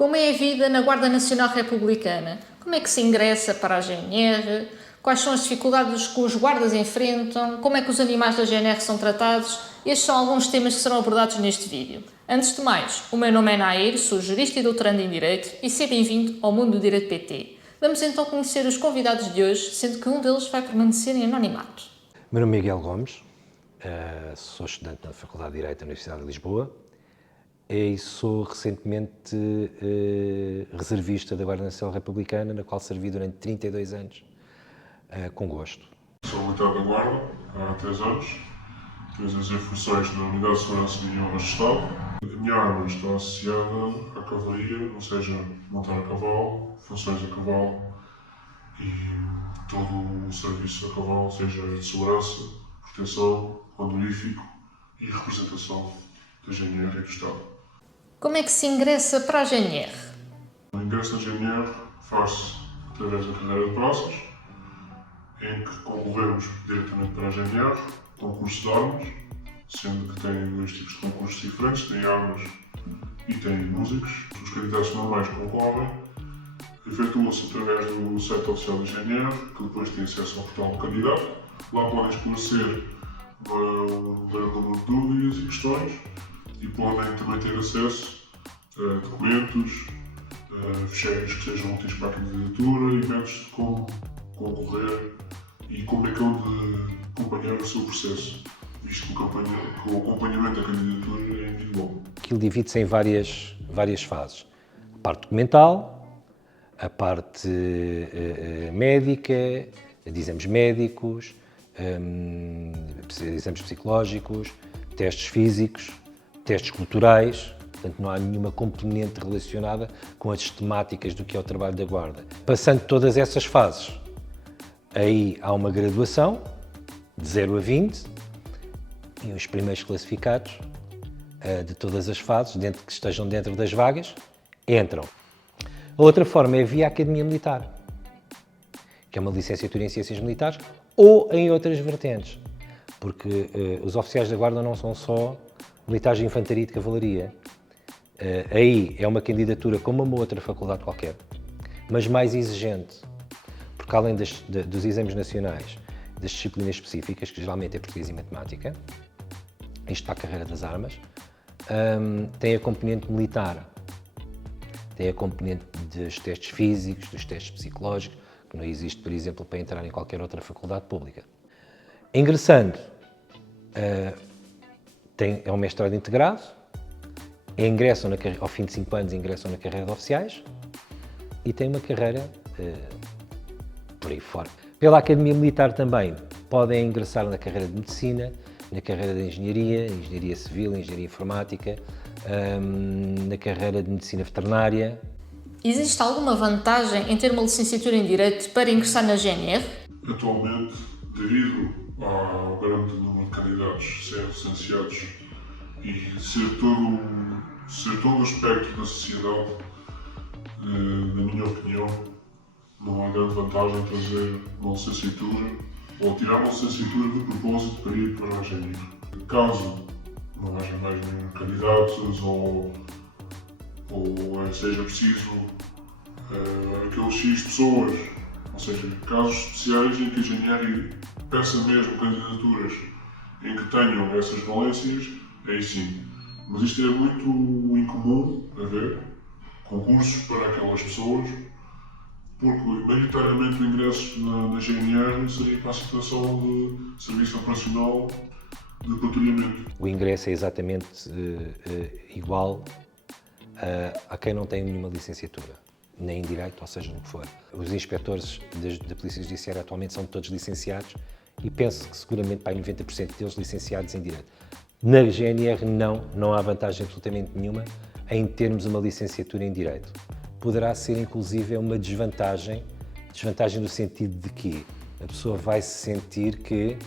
Como é a vida na Guarda Nacional Republicana? Como é que se ingressa para a GNR? Quais são as dificuldades que os guardas enfrentam? Como é que os animais da GNR são tratados? Estes são alguns temas que serão abordados neste vídeo. Antes de mais, o meu nome é Nair, sou jurista e doutorando em Direito e seja bem-vindo ao Mundo do Direito PT. Vamos então conhecer os convidados de hoje, sendo que um deles vai permanecer em anonimato. Meu nome é Miguel Gomes, sou estudante na Faculdade de Direito da Universidade de Lisboa e sou recentemente reservista da Guarda Nacional Republicana, na qual servi durante 32 anos, com gosto. Sou militar da Guarda há 3 anos, tenho as funções na Unidade de Segurança e Honras de Estado. A minha arma está associada à cavalaria, ou seja, montar a cavalo, funções a cavalo e todo o serviço a cavalo, seja de segurança, proteção, honorífico e representação da GNR e do Estado. Como é que se ingressa para a GNR? O ingresso na GNR faz-se através da carreira de praças, em que concorremos diretamente para a GNR, concurso de armas, sendo que tem dois tipos de concursos diferentes, tem armas e tem músicos. Os candidatos normais concorrem, efetua-se através do site oficial da GNR, que depois tem acesso ao portal do candidato. Lá podem esclarecer um grande número de dúvidas e questões e podem também ter acesso a documentos, fecheiros que sejam úteis para a candidatura, eventos de como concorrer e como é que eu de acompanhar o seu processo, visto que o acompanhamento da candidatura é individual. Aquilo divide-se em várias fases. A parte documental, a parte médica, de exames médicos, exames psicológicos, testes físicos, testes culturais. Portanto, não há nenhuma componente relacionada com as temáticas do que é o trabalho da Guarda. Passando todas essas fases, aí há uma graduação, de 0 a 20, e os primeiros classificados de todas as fases, que estejam dentro das vagas, entram. A outra forma é via Academia Militar, que é uma licenciatura em Ciências Militares, ou em outras vertentes, porque os oficiais da Guarda não são só militares de infantaria e de cavalaria. Aí é uma candidatura como uma outra faculdade qualquer, mas mais exigente, porque além dos exames nacionais, das disciplinas específicas, que geralmente é português e matemática, isto para a carreira das armas, tem a componente militar, tem a componente dos testes físicos, dos testes psicológicos, que não existe, por exemplo, para entrar em qualquer outra faculdade pública. Ingressando, é um mestrado integrado, ingressam ao fim de 5 anos, ingressam na carreira de oficiais e têm uma carreira por aí fora. Pela Academia Militar também podem ingressar na carreira de Medicina, na carreira de Engenharia Civil, Engenharia Informática, na carreira de Medicina Veterinária. Existe alguma vantagem em ter uma licenciatura em Direito para ingressar na GNR? Atualmente, devido ao grande número de candidatos serem licenciados e ser todo o espectro da sociedade, na minha opinião, não há grande vantagem fazer uma licenciatura ou tirar uma licenciatura de propósito para ir para a GNR. Caso não haja mais nenhum candidato ou seja preciso aqueles X pessoas, ou seja, casos especiais em que a GNR peça mesmo candidaturas em que tenham essas valências, aí sim. Mas isto é muito incomum a ver, concursos para aquelas pessoas, porque maioritariamente o ingresso na GNR seria para a situação de serviço operacional de patrulhamento. O ingresso é exatamente igual a quem não tem nenhuma licenciatura, nem em Direito, ou seja, no que for. Os inspectores da Polícia Judiciária atualmente são todos licenciados e penso que seguramente para 90% deles licenciados em Direito. Na GNR não há vantagem absolutamente nenhuma em termos uma licenciatura em Direito. Poderá ser inclusive uma desvantagem no sentido de que a pessoa vai se sentir que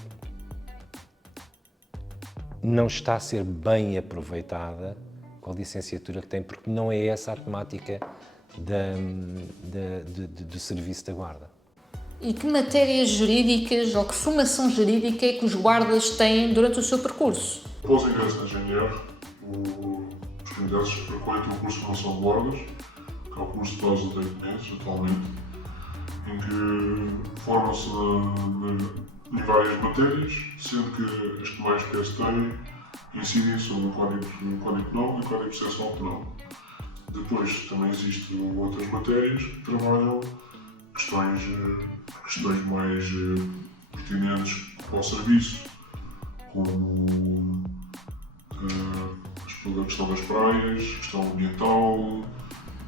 não está a ser bem aproveitada com a licenciatura que tem, porque não é essa a temática do serviço da Guarda. E que matérias jurídicas ou que formação jurídica é que os guardas têm durante o seu percurso? Após o ingresso na GNR, os candidatos frequentam o curso de formação de guardas que é o curso de base de 8 meses, atualmente, em que formam-se em várias matérias, sendo que as que mais peso têm incidem sobre o Código Penal e o Código Processual Penal. Depois também existem outras matérias que trabalham questões mais pertinentes para o serviço, como a questão das praias, questão ambiental,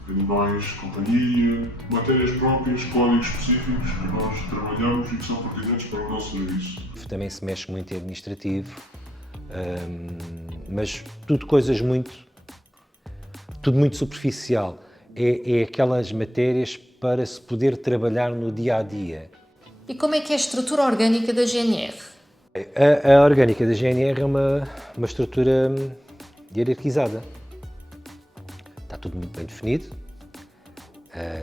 animais, companhia, matérias próprias, códigos específicos que nós trabalhamos e que são pertinentes para o nosso serviço. Também se mexe muito em administrativo, mas tudo coisas muito superficial. É aquelas matérias para se poder trabalhar no dia a dia. E como é que é a estrutura orgânica da GNR? A orgânica da GNR é uma estrutura hierarquizada. Está tudo muito bem definido.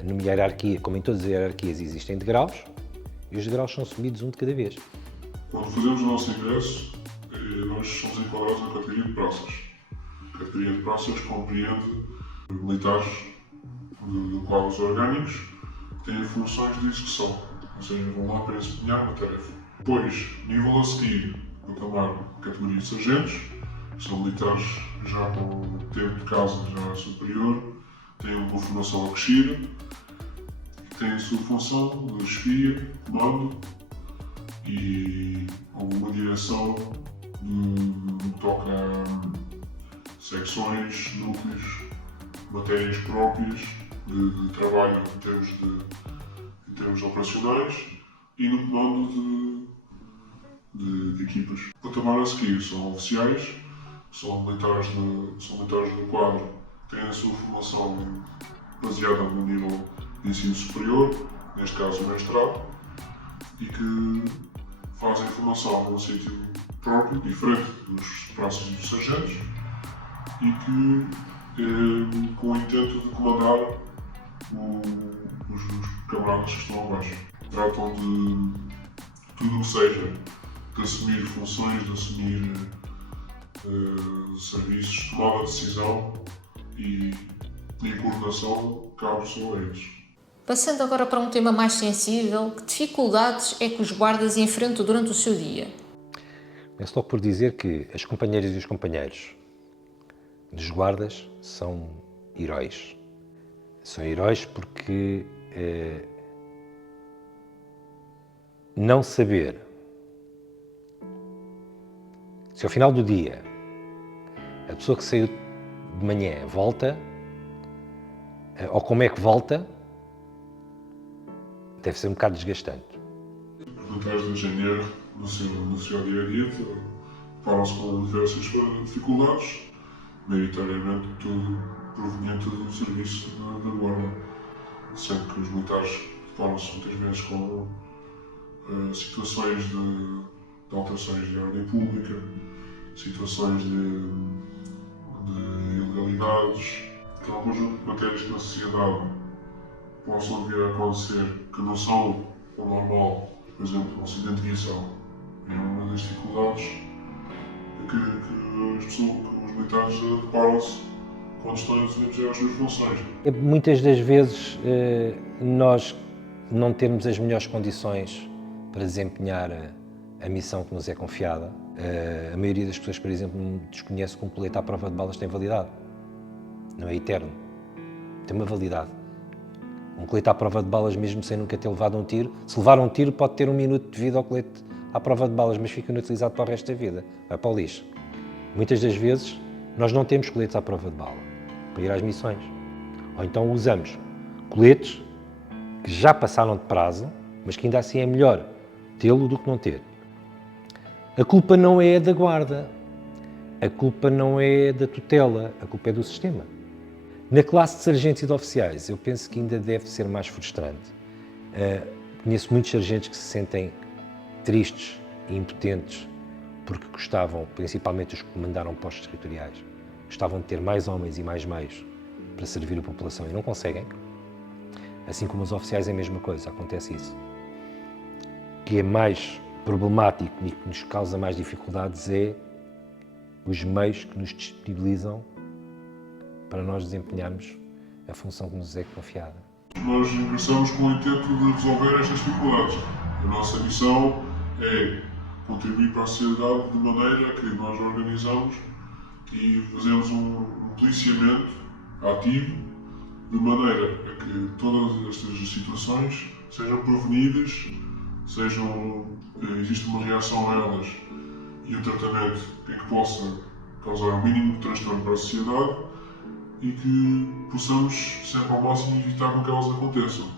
Numa hierarquia, como em todas as hierarquias, existem degraus e os degraus são subidos um de cada vez. Quando fazemos o nosso ingresso, nós somos enquadrados na categoria de praças. A categoria de praças compreende militares de quadros orgânicos que têm funções de execução, ou seja, vão lá para desempenhar uma tarefa. Depois, nível a seguir, patamar categoria de sargentos, que são militares já com tempo de casa já superior, têm uma formação acrescida, têm a sua função de chefia, comando e alguma direção no que toca a secções, núcleos, matérias próprias de trabalho em termos operacionais e no comando de equipas. O patamar a seguir são oficiais, são militares do quadro, que têm a sua formação baseada no nível de ensino superior, neste caso o mestrado, e que fazem formação num sítio próprio, diferente dos praças e dos sargentos, e que com o intento de comandar os camaradas que estão abaixo. Tratam de tudo o que seja, de assumir funções, de assumir serviços, tomada de decisão e coordenação, cabe só a eles. Passando agora para um tema mais sensível, que dificuldades é que os guardas enfrentam durante o seu dia? Começo logo por dizer que as companheiras e os companheiros dos guardas são heróis. São heróis porque não saber se ao final do dia a pessoa que saiu de manhã volta, ou como é que volta, deve ser um bocado desgastante. Os militares da GNR, no seu dia-a-dia, deparam-se com diversas dificuldades, maioritariamente tudo proveniente do serviço da guarda, sendo que os militares deparam-se muitas vezes com situações de alterações de ordem pública, situações de ilegalidades, que há um conjunto de matérias que na sociedade possam vir a acontecer que não são o normal, por exemplo, um acidente de viação. É uma das dificuldades que os militares deparam-se quando estão a desempenhar as suas funções. Muitas das vezes nós não temos as melhores condições para desempenhar a missão que nos é confiada. A maioria das pessoas, por exemplo, desconhece que um colete à prova de balas tem validade. Não é eterno. Tem uma validade. Um colete à prova de balas, mesmo sem nunca ter levado um tiro, se levar um tiro pode ter 1 minuto de vida ao colete à prova de balas, mas fica inutilizado para o resto da vida. Vai para o lixo. Muitas das vezes nós não temos coletes à prova de bala para ir às missões. Ou então usamos coletes que já passaram de prazo, mas que ainda assim é melhor tê-lo do que não ter. A culpa não é da guarda, a culpa não é da tutela, a culpa é do sistema. Na classe de sargentos e de oficiais, eu penso que ainda deve ser mais frustrante. Conheço muitos sargentos que se sentem tristes e impotentes porque gostavam, principalmente os que comandaram postos territoriais, gostavam de ter mais homens e mais meios para servir a população e não conseguem. Assim como os oficiais é a mesma coisa, acontece isso. O que é mais problemático e que nos causa mais dificuldades é os meios que nos disponibilizam para nós desempenharmos a função que nos é confiada. Nós ingressamos com o intento de resolver estas dificuldades. A nossa missão é contribuir para a sociedade de maneira que nós organizamos e fazemos um policiamento ativo, de maneira a que todas estas situações sejam prevenidas, existe uma reação a elas e um tratamento que possa causar o mínimo de transtorno para a sociedade e que possamos sempre ao máximo evitar que elas aconteçam.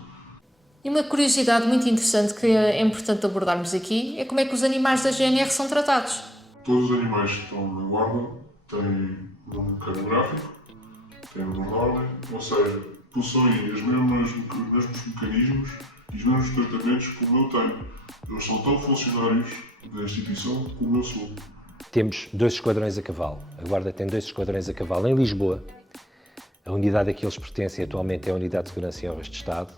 E uma curiosidade muito interessante que é importante abordarmos aqui é como é que os animais da GNR são tratados. Todos os animais que estão na guarda têm um carnográfico, têm uma ordem, ou seja, possuem os mesmos mecanismos e os mesmos tratamentos como eu tenho. Eles são tão funcionários da instituição como eu sou. Temos 2 esquadrões a cavalo. A Guarda tem 2 esquadrões a cavalo em Lisboa. A unidade a que eles pertencem atualmente é a Unidade de Segurança e Honras de Estado.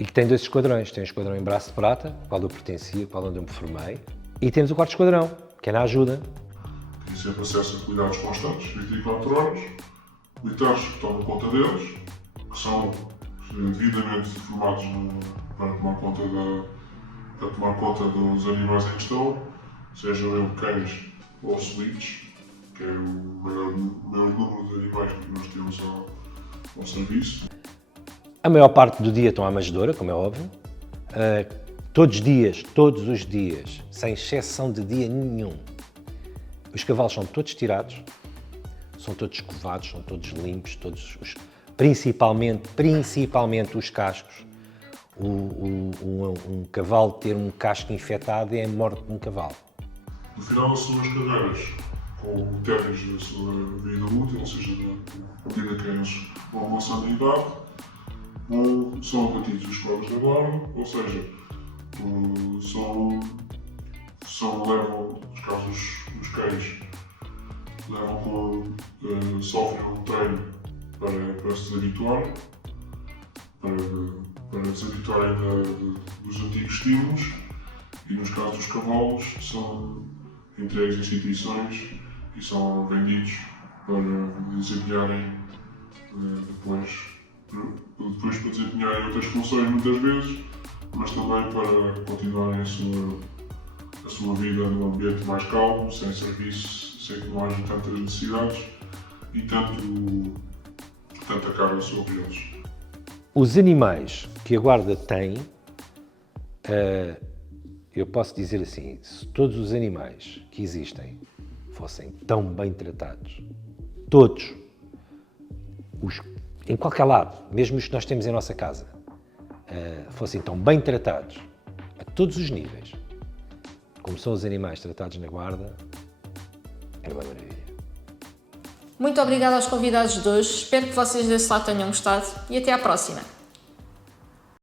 E que tem 2 esquadrões. Tem um esquadrão em Braço de Prata, ao qual eu pertencia, ao qual onde eu me formei. E temos o 4º esquadrão, que é na ajuda. Tem sempre acesso a cuidados constantes, 24 horas. Militares que tomam conta deles, que são devidamente formados para tomar conta dos animais em questão, sejam eles cães ou suítes, que é o maior número de animais que nós temos ao serviço. A maior parte do dia estão à manjedoura, como é óbvio. Todos os dias, sem exceção de dia nenhum. Os cavalos são todos tirados, são todos escovados, são todos limpos, principalmente os cascos. Um cavalo ter um casco infectado é a morte de um cavalo. No final das suas carreiras, com o término da sua vida útil, ou seja, da medida que eles vão avançando em idade, são abatidos os quadros da guarda, ou seja, levam, nos casos dos cães, sofrem um treino para se habituar, para se habituarem dos antigos estímulos, e nos casos dos cavalos são entregues a instituições e são vendidos para desempenharem depois para desempenharem outras funções muitas vezes, mas também para continuarem a sua vida num ambiente mais calmo, sem serviço, sem que não haja tantas necessidades e tanta carga sobre eles. Os animais que a Guarda tem, eu posso dizer assim, se todos os animais que existem fossem tão bem tratados, todos, em qualquer lado, mesmo os que nós temos em nossa casa, fossem tão bem tratados, a todos os níveis, como são os animais tratados na Guarda, é uma maravilha. Muito obrigada aos convidados de hoje, espero que vocês desse lado tenham gostado e até à próxima.